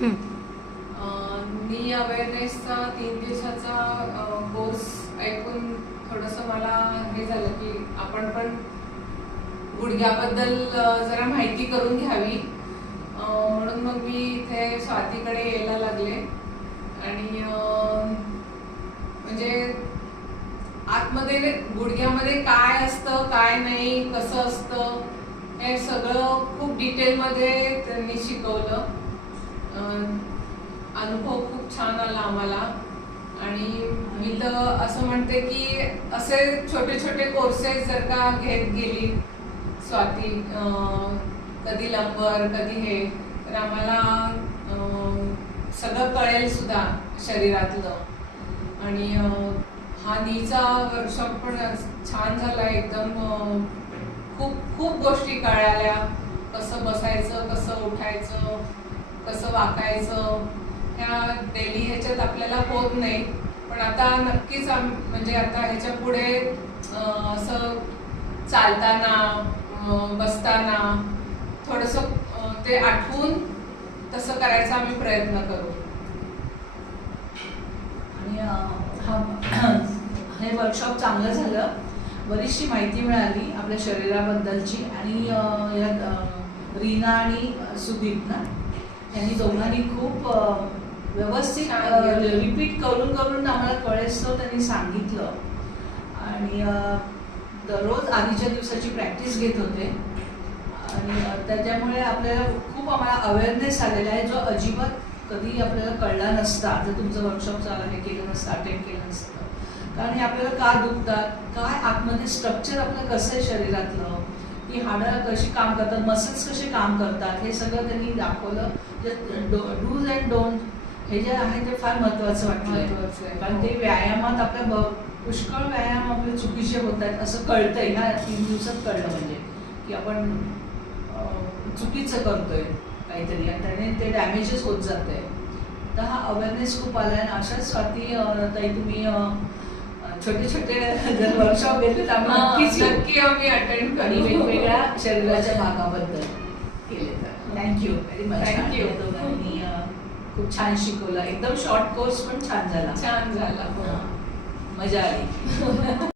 मी अवेअरनेसचा 3 दिवसाचा कोर्स ऐकून थोडंसं मला हे झालं की आपण पण गुडघ्याबद्दल जरा माहिती करून घ्यावी, म्हणून मग मी इथे स्वातीकडे यायला लागले. आणि म्हणजे आतमध्ये गुडघ्यामध्ये काय असतं काय नाही कसं असतं हे सगळं खूप डिटेलमध्ये त्यांनी शिकवलं. अनुभव खूप छान आला आम्हाला. आणि मी तर असं म्हणते की असे छोटे छोटे कोर्सेस जर का घेत गेली स्वाती, कधी लंबर कधी हे, तर आम्हाला सगळं कळेल सुद्धा शरीरातलं. आणि हा नीचा वर्कशॉप पण छान झाला एकदम. खूप खूप गोष्टी कळाल्या, कसं बसायचं, कसं उठायचं, कसं वाकायचं. ह्या डेली ह्याच्यात आपल्याला होत नाही, पण आता नक्कीच म्हणजे आता ह्याच्या पुढे असं चालताना बसताना थोडंसं ते आठवून तसं करायचा आम्ही प्रयत्न करू. आणि हे वर्कशॉप चांगलं झालं, बरीचशी माहिती मिळाली आपल्या शरीराबद्दलची. आणि यात रीना आणि सुदीप ना, यांनी दोघांनी खूप व्यवस्थित रिपीट करून करून आम्हाला कळेस्तव त्यांनी सांगितलं. आणि दररोज आधीच्या दिवसाची प्रॅक्टिस घेत होते. आणि त्याच्यामुळे आपल्याला खूप आम्हाला अवेअरनेस आलेला आहे, जो अजिबात कधी आपल्याला कळला नसता जर तुमचं वर्कशॉपचं हे केलं नसतं, अटेंड केलं नसतं. कारण हे आपल्याला का दुखतात, काय आतमध्ये स्ट्रक्चर आपलं कसं आहे शरीरातलं, की हाडं कशी काम करतात, मसल्स कसे काम करतात, हे सगळं त्यांनी दाखवलं. जे डूज अँड डोंट हे जे आहे ते फार महत्त्वाचं वाटलं. कारण ते व्यायामात आपल्या पुष्कळ व्यायाम आपले चुकीचे होत आहेत असं कळतंय. ह्या 3 दिवसात कळलं म्हणजे की आपण चुकीचं करतोय काहीतरी, आणि त्याने ते डॅमेजेस होत जात आहे. तर हा अवेअरनेस खूप आला आहे. अशाच स्वाती ताई तुम्ही छोटे छोटे जर वर्कशॉप घेतले तर आपण नक्की आम्ही अटेंड आणि करू, वेगवेगळ्या शरीराच्या भागाबद्दल केले तर. Thank you very much. थँक्यू. दोघांनी खूप छान शिकवलं. एकदम शॉर्ट कोर्स पण छान झाला. छान झाला. मजा आली.